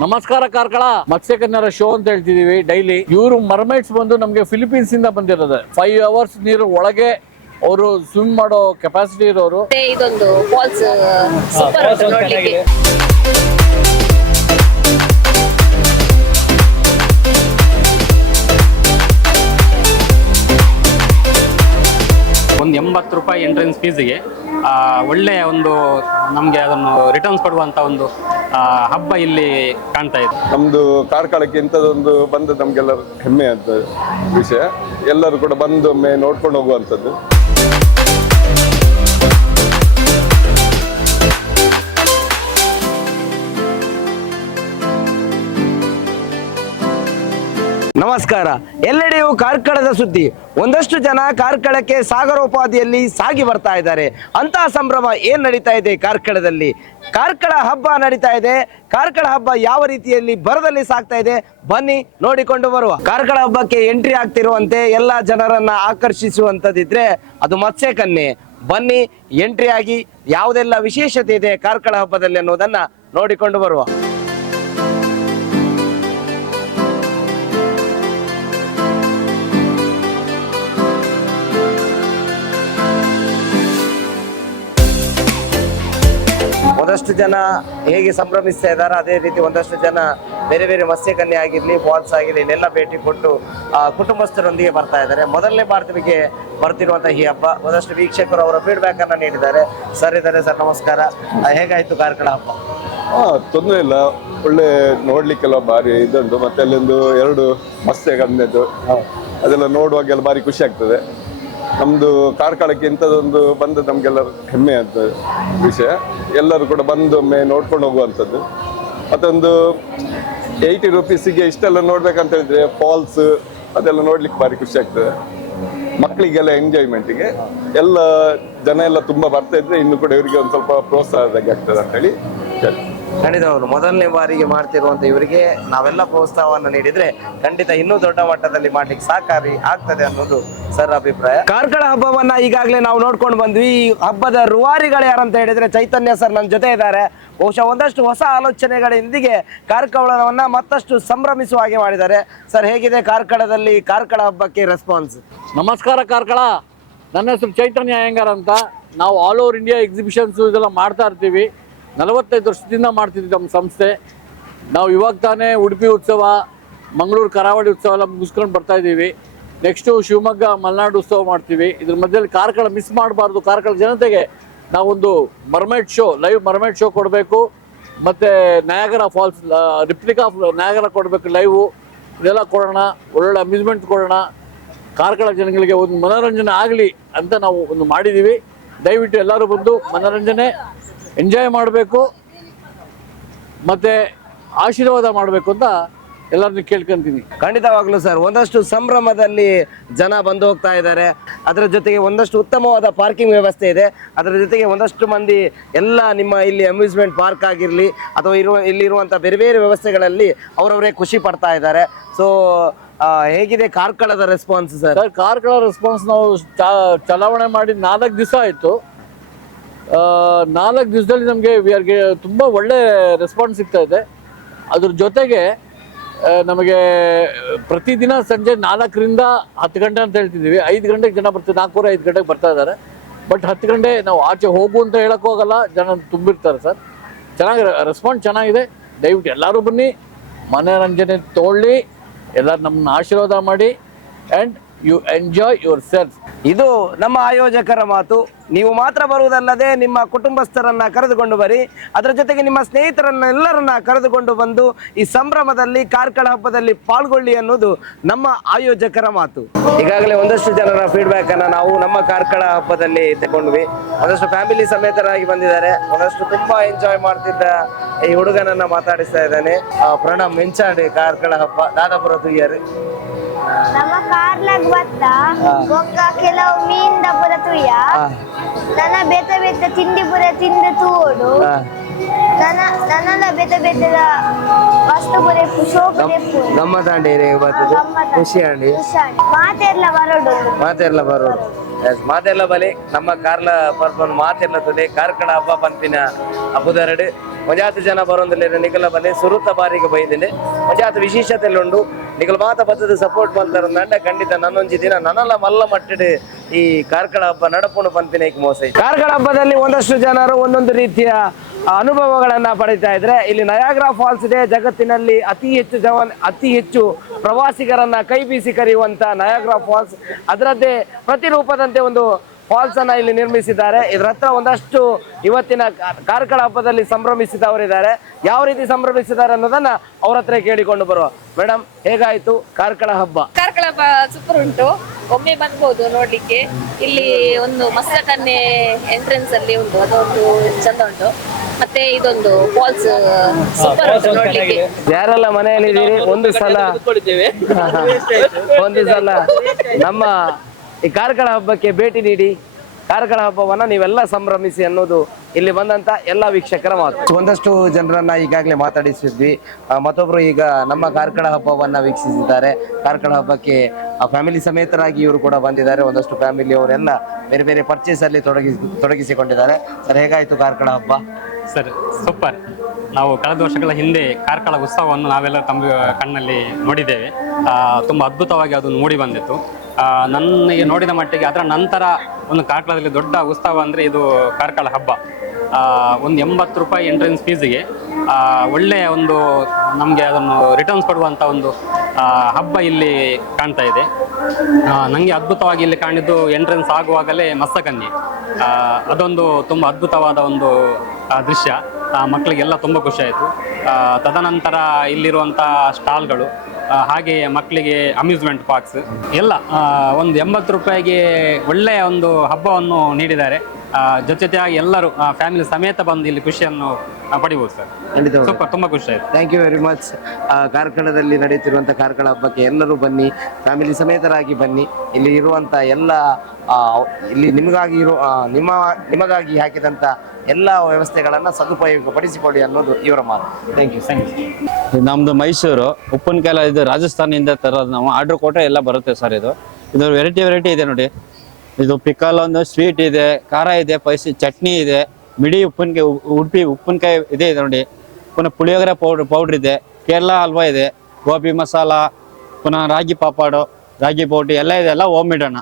ನಮಸ್ಕಾರ ಕಾರ್ಕಳ ಮತ್ಸ್ಯಕನ್ಯರ ಶೋ ಅಂತ ಹೇಳ್ತಿದೀವಿ ಡೈಲಿ. ಇವರು ಮರ್ಮೈಟ್ಸ್ ಬಂದು ನಮಗೆ ಫಿಲಿಪೀನ್ಸ್ ಇಂದ ಬಂದಿರೋದು. 5 hours ನೀರು ಒಳಗೆ ಅವರು ಸ್ವಿಮ್ ಮಾಡೋ ಕೆಪಾಸಿಟಿ ಇರೋರು. ಇದೊಂದು ಫಾಲ್ಸ್ ಸೂಪರ್ ನೋಡ್ಲಿಕ್ಕೆ. ಒಂದು 80 ರೂಪಾಯಿ ಎಂಟ್ರೆನ್ಸ್ ಫೀಸಿಗೆ ಒಳ್ಳೆಯ ಒಂದು ನಮಗೆ ಅದನ್ನು ರಿಟರ್ನ್ಸ್ ಕೊಡುವಂಥ ಒಂದು ಹಬ್ಬ ಇಲ್ಲಿ ಕಾಣ್ತಾ ಇದೆ. ನಮ್ಮದು ಕಾರ್ಕಳಕ್ಕೆ ಇಂಥದ್ದೊಂದು ಬಂದು ನಮಗೆಲ್ಲರೂ ಹೆಮ್ಮೆ ಅಂತ ವಿಷಯ. ಎಲ್ಲರೂ ಕೂಡ ಬಂದು ಒಮ್ಮೆ ನೋಡ್ಕೊಂಡು ಹೋಗುವಂಥದ್ದು. ನಮಸ್ಕಾರ, ಎಲ್ಲೆಡೆಯೂ ಕಾರ್ಕಳದ ಸುದ್ದಿ. ಒಂದಷ್ಟು ಜನ ಕಾರ್ಕಳಕ್ಕೆ ಸಾಗರೋಪಾದಿಯಲ್ಲಿ ಸಾಗಿ ಬರ್ತಾ ಇದ್ದಾರೆ. ಅಂತಹ ಸಂಭ್ರಮ ಏನ್ ನಡೀತಾ ಇದೆ ಕಾರ್ಕಳದಲ್ಲಿ? ಕಾರ್ಕಳ ಹಬ್ಬ ನಡೀತಾ ಇದೆ. ಕಾರ್ಕಳ ಹಬ್ಬ ಯಾವ ರೀತಿಯಲ್ಲಿ ಭರದಲ್ಲಿ ಸಾಗ್ತಾ ಇದೆ ಬನ್ನಿ ನೋಡಿಕೊಂಡು ಬರುವ. ಕಾರ್ಕಳ ಹಬ್ಬಕ್ಕೆ ಎಂಟ್ರಿ ಆಗ್ತಿರುವಂತೆ ಎಲ್ಲಾ ಜನರನ್ನ ಆಕರ್ಷಿಸುವಂತದಿದ್ರೆ ಅದು ಮತ್ಸ್ಯಕನ್ಯೆ. ಬನ್ನಿ ಎಂಟ್ರಿ ಆಗಿ ಯಾವುದೆಲ್ಲ ವಿಶೇಷತೆ ಇದೆ ಕಾರ್ಕಳ ಹಬ್ಬದಲ್ಲಿ ಅನ್ನೋದನ್ನ ನೋಡಿಕೊಂಡು ಬರುವ. ಒಂದಷ್ಟು ಜನ ಹೇಗೆ ಸಂಭ್ರಮಿಸ್ತಾ ಇದ್ದಾರೆ, ಅದೇ ರೀತಿ ಒಂದಷ್ಟು ಜನ ಬೇರೆ ಬೇರೆ ಮತ್ಸ್ಯಕನ್ಯೆ ಆಗಿರ್ಲಿ, ಫಾಲ್ಸ್ ಆಗಿರ್ಲಿ, ಇಲ್ಲೆಲ್ಲ ಭೇಟಿ ಕೊಟ್ಟು ಕುಟುಂಬಸ್ಥರೊಂದಿಗೆ ಬರ್ತಾ ಇದ್ದಾರೆ. ಮೊದಲನೇ ಬಾರಿಗೆ ಬರ್ತಿರುವಂತಹ ಈ ಹಬ್ಬ ಒಂದಷ್ಟು ವೀಕ್ಷಕರು ಅವರ ಫೀಡ್ಬ್ಯಾಕ್ ಅನ್ನ ನೀಡಿದ್ದಾರೆ. ಸರ್ ಇದ್ದಾರೆ. ಸರ್ ನಮಸ್ಕಾರ, ಹೇಗಾಯ್ತು ಕಾರ್ಕಳ ಹಬ್ಬ? ತೊಂದರೆ ಇಲ್ಲ, ಒಳ್ಳೆ ನೋಡ್ಲಿಕ್ಕೆಲ್ಲ ಭಾರಿ ಇದುಂಟು. ಮತ್ತೆ ಅಲ್ಲೊಂದು 2 ಮತ್ಸ್ಯಕನ್ಯದ್ದು ಅದೆಲ್ಲ ನೋಡುವಾಗೆಲ್ಲ ಭಾರಿ ಖುಷಿ ಆಗ್ತದೆ. ನಮ್ಮದು ಕಾರ್ಕಳಕ್ಕೆ ಇಂಥದ್ದೊಂದು ಬಂದು ನಮಗೆಲ್ಲರೂ ಹೆಮ್ಮೆ ಅಂತ ವಿಷಯ. ಎಲ್ಲರೂ ಕೂಡ ಬಂದು ಒಮ್ಮೆ ನೋಡ್ಕೊಂಡು ಹೋಗುವಂಥದ್ದು. ಮತ್ತೊಂದು 80 ರೂಪೀಸಿಗೆ ಇಷ್ಟೆಲ್ಲ ನೋಡ್ಬೇಕಂತ ಹೇಳಿದ್ರೆ ಫಾಲ್ಸ್ ಅದೆಲ್ಲ ನೋಡ್ಲಿಕ್ಕೆ ಭಾರಿ ಖುಷಿ ಆಗ್ತದೆ. ಮಕ್ಕಳಿಗೆಲ್ಲ ಎಂಜಾಯ್ಮೆಂಟಿಗೆ ಎಲ್ಲ ಜನ ಎಲ್ಲ ತುಂಬ ಬರ್ತಾ ಇದ್ರೆ ಇನ್ನು ಕೂಡ ಇವರಿಗೆ ಒಂದು ಸ್ವಲ್ಪ ಪ್ರೋತ್ಸಾಹದಾಗಿ ಆಗ್ತದೆ ಅಂತ ಹೇಳಿ. ಖಂಡಿತವರು ಮೊದಲನೇ ಬಾರಿಗೆ ಮಾಡ್ತಿರುವಂತ ಇವರಿಗೆ ನಾವೆಲ್ಲ ಪ್ರೋತ್ಸಾಹವನ್ನು ನೀಡಿದ್ರೆ ಖಂಡಿತ ಇನ್ನೂ ದೊಡ್ಡ ಮಟ್ಟದಲ್ಲಿ ಮಾಡ್ಲಿಕ್ಕೆ ಸಹಕಾರಿ ಆಗ್ತದೆ ಅನ್ನೋದು ಸರ್ ಅಭಿಪ್ರಾಯ. ಕಾರ್ಕಳ ಹಬ್ಬವನ್ನ ಈಗಾಗಲೇ ನಾವು ನೋಡ್ಕೊಂಡು ಬಂದ್ವಿ. ಈ ಹಬ್ಬದ ರೂವಾರಿಗಳು ಯಾರಂತ ಹೇಳಿದ್ರೆ ಚೈತನ್ಯ ಸರ್ ನನ್ನ ಜೊತೆ ಇದ್ದಾರೆ. ಬಹುಶಃ ಒಂದಷ್ಟು ಹೊಸ ಆಲೋಚನೆಗಳೊಂದಿಗೆ ಕಾರ್ಕಳವನ್ನ ಮತ್ತಷ್ಟು ಸಂಭ್ರಮಿಸುವ ಹಾಗೆ ಮಾಡಿದ್ದಾರೆ. ಸರ್ ಹೇಗಿದೆ ಕಾರ್ಕಳದಲ್ಲಿ ಕಾರ್ಕಳ ಹಬ್ಬಕ್ಕೆ ರೆಸ್ಪಾನ್ಸ್? ನಮಸ್ಕಾರ ಕಾರ್ಕಳ, ನನ್ನ ಹೆಸರು ಚೈತನ್ಯ ಅಯ್ಯಂಗಾರ್ ಅಂತ. ನಾವು ಆಲ್ ಓವರ್ ಇಂಡಿಯಾ ಎಕ್ಸಿಬಿಷನ್ಸ್ ಇದೆಲ್ಲ ಮಾಡ್ತಾ ಇರ್ತೀವಿ. 45 ವರ್ಷದಿಂದ ಮಾಡ್ತಿದ್ವಿ ನಮ್ಮ ಸಂಸ್ಥೆ. ನಾವು ಇವಾಗ ತಾನೇ ಉಡುಪಿ ಉತ್ಸವ, ಮಂಗಳೂರು ಕರಾವಳಿ ಉತ್ಸವ ಎಲ್ಲ ಮುಗಿಸ್ಕೊಂಡು ಬರ್ತಾ ಇದ್ದೀವಿ. ನೆಕ್ಸ್ಟು ಶಿವಮೊಗ್ಗ ಮಲೆನಾಡು ಉತ್ಸವ ಮಾಡ್ತೀವಿ. ಇದ್ರ ಮಧ್ಯದಲ್ಲಿ ಕಾರ್ಕಳ ಮಿಸ್ ಮಾಡಬಾರ್ದು. ಕಾರ್ಕಳ ಜನತೆಗೆ ನಾವೊಂದು mermaid show, live mermaid show ಕೊಡಬೇಕು. ಮತ್ತು Niagara falls replica of Niagara ಕೊಡಬೇಕು ಲೈವು. ಇದೆಲ್ಲ ಕೊಡೋಣ, ಒಳ್ಳೊಳ್ಳೆ ಅಮ್ಯೂಸ್ಮೆಂಟ್ ಕೊಡೋಣ. ಕಾರ್ಕಳ ಜನಗಳಿಗೆ ಒಂದು ಮನೋರಂಜನೆ ಆಗಲಿ ಅಂತ ನಾವು ಒಂದು ಮಾಡಿದ್ದೀವಿ. ದಯವಿಟ್ಟು ಎಲ್ಲರೂ ಬಂದು ಮನೋರಂಜನೆ ಎಂಜಾಯ್ ಮಾಡಬೇಕು ಮತ್ತು ಆಶೀರ್ವಾದ ಮಾಡಬೇಕು ಅಂತ ಎಲ್ಲರನ್ನೂ ಕೇಳ್ಕೊಂತೀನಿ. ಖಂಡಿತವಾಗ್ಲೂ ಸರ್, ಒಂದಷ್ಟು ಸಂಭ್ರಮದಲ್ಲಿ ಜನ ಬಂದು ಹೋಗ್ತಾ ಇದ್ದಾರೆ. ಅದರ ಜೊತೆಗೆ ಒಂದಷ್ಟು ಉತ್ತಮವಾದ ಪಾರ್ಕಿಂಗ್ ವ್ಯವಸ್ಥೆ ಇದೆ. ಅದರ ಜೊತೆಗೆ ಒಂದಷ್ಟು ಮಂದಿ ಎಲ್ಲ ನಿಮ್ಮ ಇಲ್ಲಿ ಅಮ್ಯೂಸ್ಮೆಂಟ್ ಪಾರ್ಕ್ ಆಗಿರಲಿ ಅಥವಾ ಇಲ್ಲಿರುವಂಥ ಬೇರೆ ಬೇರೆ ವ್ಯವಸ್ಥೆಗಳಲ್ಲಿ ಅವರವರೇ ಖುಷಿ ಪಡ್ತಾ ಇದ್ದಾರೆ. ಸೊ ಹೇಗಿದೆ ಕಾರ್ಕಳದ ರೆಸ್ಪಾನ್ಸ್ ಸರ್? ಕಾರ್ಕಳ ರೆಸ್ಪಾನ್ಸ್ ನಾವು ಚಲಾವಣೆ ಮಾಡಿ 4 ದಿವಸ ಆಯಿತು. 4 ದಿವಸದಲ್ಲಿ ನಮಗೆ ತುಂಬ ಒಳ್ಳೆ ರೆಸ್ಪಾನ್ಸ್ ಸಿಗ್ತಾ ಇದೆ. ಅದ್ರ ಜೊತೆಗೆ ನಮಗೆ ಪ್ರತಿದಿನ ಸಂಜೆ 4ರಿಂದ 10 ಗಂಟೆ ಅಂತ ಹೇಳ್ತಿದ್ದೀವಿ. 5 ಗಂಟೆಗೆ ಜನ ಬರ್ತಾರೆ, 4:05 ಗಂಟೆಗೆ ಬರ್ತಾ ಇದ್ದಾರೆ. ಬಟ್ 10 ಗಂಟೆ ನಾವು ಆಚೆ ಹೋಗು ಅಂತ ಹೇಳಕ್ಕೆ ಹೋಗಲ್ಲ, ಜನ ತುಂಬಿರ್ತಾರೆ ಸರ್. ಚೆನ್ನಾಗಿ ರೆಸ್ಪಾನ್ಸ್ ಚೆನ್ನಾಗಿದೆ. ದಯವಿಟ್ಟು ಎಲ್ಲರೂ ಬನ್ನಿ, ಮನೋರಂಜನೆ ತಗೊಳ್ಳಿ, ಎಲ್ಲರೂ ನಮ್ಮನ್ನ ಆಶೀರ್ವಾದ ಮಾಡಿ and you enjoy yourself. ಇದು ನಮ್ಮ ಆಯೋಜಕರ ಮಾತು. ನೀವು ಮಾತ್ರ ಬರುವುದಲ್ಲದೆ ನಿಮ್ಮ ಕುಟುಂಬಸ್ಥರನ್ನ ಕರೆದುಕೊಂಡು ಬರಿ. ಅದರ ಜೊತೆಗೆ ನಿಮ್ಮ ಸ್ನೇಹಿತರನ್ನೆಲ್ಲರನ್ನ ಕರೆದುಕೊಂಡು ಬಂದು ಈ ಸಂಭ್ರಮದಲ್ಲಿ ಕಾರ್ಕಳ ಹಬ್ಬದಲ್ಲಿ ಪಾಲ್ಗೊಳ್ಳಿ ಅನ್ನೋದು ನಮ್ಮ ಆಯೋಜಕರ ಮಾತು. ಈಗಾಗಲೇ ಒಂದಷ್ಟು ಜನರ ಫೀಡ್ಬ್ಯಾಕ್ ಅನ್ನ ನಾವು ನಮ್ಮ ಕಾರ್ಕಳ ಹಬ್ಬದಲ್ಲಿ ತಗೊಂಡ್ವಿ. ಒಂದಷ್ಟು ಫ್ಯಾಮಿಲಿ ಸಮೇತರಾಗಿ ಬಂದಿದ್ದಾರೆ. ಒಂದಷ್ಟು ತುಂಬಾ ಎಂಜಾಯ್ ಮಾಡ್ತಿದ್ದ ಈ ಹುಡುಗನನ್ನ ಮಾತಾಡಿಸ್ತಾ ಇದ್ದಾನೆ. ಪ್ರಣಮ್ ಮೆಂಚಾಡಿ ಕಾರ್ಕಳ ಹಬ್ಬ ದಾದಾಪುರ ತುಯ್ಯರು ನಮ್ಮ ಕಾರ್ಲಾಗ್ ಬತ್ತ ಬೊಕ್ಕ ಕೆಲವು ಮೀನ್ದ ಪುರ ತುಯ್ಯ ನನ್ನ ಬೇತ ಬೇತ ತಿಂಡಿ ಪುರ ತಿಂದು ತೂಡು ನನ್ನಲ್ಲ ಬೇತ ಬೇತದ ವಸ್ತು ಪುರ ಶೋಭನೆ ಗಮ್ಮತ್ತಾಂಡೇರಿ ಬರ್ತದೆ ಖುಷಿ ಅಂಡಿ ಮಾತೆರ್ಲ ಬರೋಡು ಮಾತೆರ್ಲ ಬಲಿ ನಮ್ಮ ಕಾರ್ಲ ಪರ್ಪನ್ ಮಾತೆರ್ಲ ತುಡೆ ಕಾರ್ಕಳ ಹಬ್ಬ ಪಂಪಿನ ಹಬ್ಬದರಡು ಒಂಜಾತು ಜನ ಬರೋದಿಲ್ಲ ನಿಖಲ ಬನ್ನಿ ಸುರುತ್ತ ಬಾರಿಗೆ ಬೈದಿನಿ ಒಂಜಾತು ವಿಶೇಷತೆಯಲ್ಲಿ ಉಂಡು ನಿಖಲ್ ಮಾತ ಬತ್ತದ ಸಪೋರ್ಟ್ ಮಾಡ್ತಾರೆ ನಂಡ ಖಂಡಿತ ನನ್ನೊಂಜಿ ದಿನ ನನ್ನಲ್ಲ ಮಲ್ಲ ಮಟ್ಟಿಡು ಈ ಕಾರ್ಕಳ ಹಬ್ಬ ನಡಪುಂಡು ಪಂಪಿನ ಮೋಸ ಕಾರ್ಕಳ ಹಬ್ಬದಲ್ಲಿ ಒಂದಷ್ಟು ಜನರು ಒಂದೊಂದು ರೀತಿಯ ಅನುಭವಗಳನ್ನ ಪಡಿತಾ ಇದ್ರೆ ಇಲ್ಲಿ ನಯಾಗ್ರಾ ಫಾಲ್ಸ್ ಇದೆ. ಜಗತ್ತಿನಲ್ಲಿ ಅತಿ ಹೆಚ್ಚು ಪ್ರವಾಸಿಗರನ್ನ ಕೈ ಬೀಸಿ ಕರೆಯುವಂತ ನಯಾಗ್ರಾ ಫಾಲ್ಸ್, ಅದರದ್ದೇ ಪ್ರತಿರೂಪದಂತೆ ಒಂದು ಫಾಲ್ಸ್ ಅನ್ನ ಇಲ್ಲಿ ನಿರ್ಮಿಸಿದ್ದಾರೆ. ಇದರ ಹತ್ರ ಒಂದಷ್ಟು ಇವತ್ತಿನ ಕಾರ್ಕಳ ಹಬ್ಬದಲ್ಲಿ ಸಂಭ್ರಮಿಸಿದವರಿದ್ದಾರೆ. ಯಾವ ರೀತಿ ಸಂಭ್ರಮಿಸಿದ್ದಾರೆ ಅನ್ನೋದನ್ನ ಅವ್ರ ಹತ್ರ ಕೇಳಿಕೊಂಡು ಬರುವ. ಮೇಡಮ್, ಹೇಗಾಯ್ತು ಕಾರ್ಕಳ ಹಬ್ಬ? ಕಾರ್ಕಳ ಹಬ್ಬ ಸೂಪರ್ ಉಂಟು, ಒಮ್ಮೆ ಬರ್ಬೋದು ನೋಡ್ಲಿಕ್ಕೆ. ಇಲ್ಲಿ ಒಂದು ಮಸ್ತಕನ್ನೆ ಎಂಟ್ರೆನ್ಸ್ ಅಲ್ಲಿ ಉಂಟು, ಅದೊಂದು ಚಂದ ಉಂಟು. ಮತ್ತೆ ಇದೊಂದು ಫಾಲ್ಸ್ ಸೂಪರ್ ಉಂಟು ನೋಡ್ಲಿಕ್ಕೆ. ಯಾರೆಲ್ಲ ಮನೆಯಲ್ಲಿದ್ದೀರಿ ಒಂದು ಸಲ ನಮ್ಮ ಈ ಕಾರ್ಕಳ ಹಬ್ಬಕ್ಕೆ ಭೇಟಿ ನೀಡಿ ಕಾರ್ಕಳ ಹಬ್ಬವನ್ನ ನೀವೆಲ್ಲ ಸಂಭ್ರಮಿಸಿ ಅನ್ನೋದು ಇಲ್ಲಿ ಬಂದಂತ ಎಲ್ಲ ವೀಕ್ಷಕರ ಮಾತು. ಒಂದಷ್ಟು ಜನರನ್ನ ಈಗಾಗಲೇ ಮಾತಾಡಿಸಿದ್ವಿ. ಮತ್ತೊಬ್ರು ಈಗ ನಮ್ಮ ಕಾರ್ಕಳ ಹಬ್ಬವನ್ನ ವೀಕ್ಷಿಸಿದ್ದಾರೆ. ಕಾರ್ಕಳ ಹಬ್ಬಕ್ಕೆ ಫ್ಯಾಮಿಲಿ ಸಮೇತರಾಗಿ ಇವರು ಕೂಡ ಬಂದಿದ್ದಾರೆ. ಒಂದಷ್ಟು ಫ್ಯಾಮಿಲಿ ಅವರೆಲ್ಲ ಬೇರೆ ಬೇರೆ ಪರ್ಚೇಸ್ ಅಲ್ಲಿ ತೊಡಗಿಸಿಕೊಂಡಿದ್ದಾರೆ. ಸರ್, ಹೇಗಾಯ್ತು ಕಾರ್ಕಳ ಹಬ್ಬ? Sir, super. ನಾವು ಕಳೆದ ವರ್ಷಗಳ ಹಿಂದೆ ಕಾರ್ಕಳ ಉತ್ಸವವನ್ನು ನಾವೆಲ್ಲ ತಮ್ಮ ಕಣ್ಣಲ್ಲಿ ನೋಡಿದ್ದೇವೆ. ತುಂಬ ಅದ್ಭುತವಾಗಿ ಅದನ್ನು ಮೂಡಿ ಬಂದಿತ್ತು. ನನಗೆ ನೋಡಿದ ಮಟ್ಟಿಗೆ ಅದರ ನಂತರ ಒಂದು ಕಾರ್ಕಳದಲ್ಲಿ ದೊಡ್ಡ ಉತ್ಸವ ಅಂದರೆ ಇದು ಕಾರ್ಕಳ ಹಬ್ಬ. ಒಂದು 80 ರೂಪಾಯಿ ಎಂಟ್ರೆನ್ಸ್ ಫೀಸಿಗೆ ಒಳ್ಳೆಯ ಒಂದು ನಮಗೆ ಅದನ್ನು ರಿಟರ್ನ್ಸ್ ಕೊಡುವಂಥ ಒಂದು ಹಬ್ಬ ಇಲ್ಲಿ ಕಾಣ್ತಾ ಇದೆ. ನನಗೆ ಅದ್ಭುತವಾಗಿ ಇಲ್ಲಿ ಕಾಣಿದ್ದು ಎಂಟ್ರೆನ್ಸ್ ಆಗುವಾಗಲೇ ಮಸ್ತಕನ್ನಿ, ಅದೊಂದು ತುಂಬ ಅದ್ಭುತವಾದ ಒಂದು ದೃಶ್ಯ. ಮಕ್ಕಳಿಗೆಲ್ಲ ತುಂಬ ಖುಷಿಯಾಯಿತು. ತದನಂತರ ಇಲ್ಲಿರುವಂಥ ಸ್ಟಾಲ್ಗಳು, ಹಾಗೆ ಮಕ್ಕಳಿಗೆ ಅಮ್ಯೂಸ್ಮೆಂಟ್ ಪಾರ್ಕ್ಸ್ ಎಲ್ಲ ಒಂದು 80 ರೂಪಾಯಿಗೆ ಒಳ್ಳೆಯ ಒಂದು ಹಬ್ಬವನ್ನು ನೀಡಿದ್ದಾರೆ. ಜೊತೆಯಾಗಿ ಎಲ್ಲರೂ ಫ್ಯಾಮಿಲಿ ಸಮೇತ ಬಂದು ಇಲ್ಲಿ ಖುಷಿಯನ್ನು ಪಡಿಬಹುದು ಸರ್. ಸೂಪರ್, ತುಂಬ ಖುಷಿ ಆಯ್ತು. Thank you very much. ಕಾರ್ಕಳದಲ್ಲಿ ನಡೆಯುತ್ತಿರುವಂಥ ಕಾರ್ಕಳ ಹಬ್ಬಕ್ಕೆ ಎಲ್ಲರೂ ಬನ್ನಿ, ಫ್ಯಾಮಿಲಿ ಸಮೇತರಾಗಿ ಬನ್ನಿ. ಇಲ್ಲಿ ಇರುವಂಥ ಎಲ್ಲ ಇಲ್ಲಿ ನಿಮಗಾಗಿ ಹಾಕಿದಂಥ ಎಲ್ಲ ವ್ಯವಸ್ಥೆಗಳನ್ನ ಸದುಪಯೋಗಪಡಿಸಿಕೊಳ್ಳಿ ಅನ್ನೋದು ಇವರ ಮಾತು. Thank you. ನಮ್ದು ಮೈಸೂರು ಉಪ್ಪಿನಕಾಯಿ, ಇದು ರಾಜಸ್ಥಾನಿಂದ ತರೋದು. ನಾವು ಆರ್ಡರ್ ಕೊಟ್ಟರೆ ಎಲ್ಲ ಬರುತ್ತೆ ಸರ್. ಇದು ವೆರೈಟಿ ಇದೆ ನೋಡಿ. ಇದು ಪಿಕಲ್, ಒಂದು ಸ್ವೀಟ್ ಇದೆ, ಖಾರ ಇದೆ, ಚಟ್ನಿ ಇದೆ, ಮಿಡಿ ಉಪ್ಪಿನಕಾಯಿ, ಉಡುಪಿ ಉಪ್ಪಿನಕಾಯಿ ಇದೆ ನೋಡಿ. ಪುನಃ ಪುಳಿಯೋಗರೆ ಪೌಡ್ರ್ ಇದೆ, ಕೇರಳ ಹಲ್ವಾ ಇದೆ, ಗೋಬಿ ಮಸಾಲ, ಪುನಃ ರಾಗಿ ಪಾಪಾಡು, ರಾಗಿ ಬೋಟಿ ಎಲ್ಲ ಇದೆ. ಎಲ್ಲ ಹೋಮ್ ಮೇಡ್ ಅಣ್ಣ.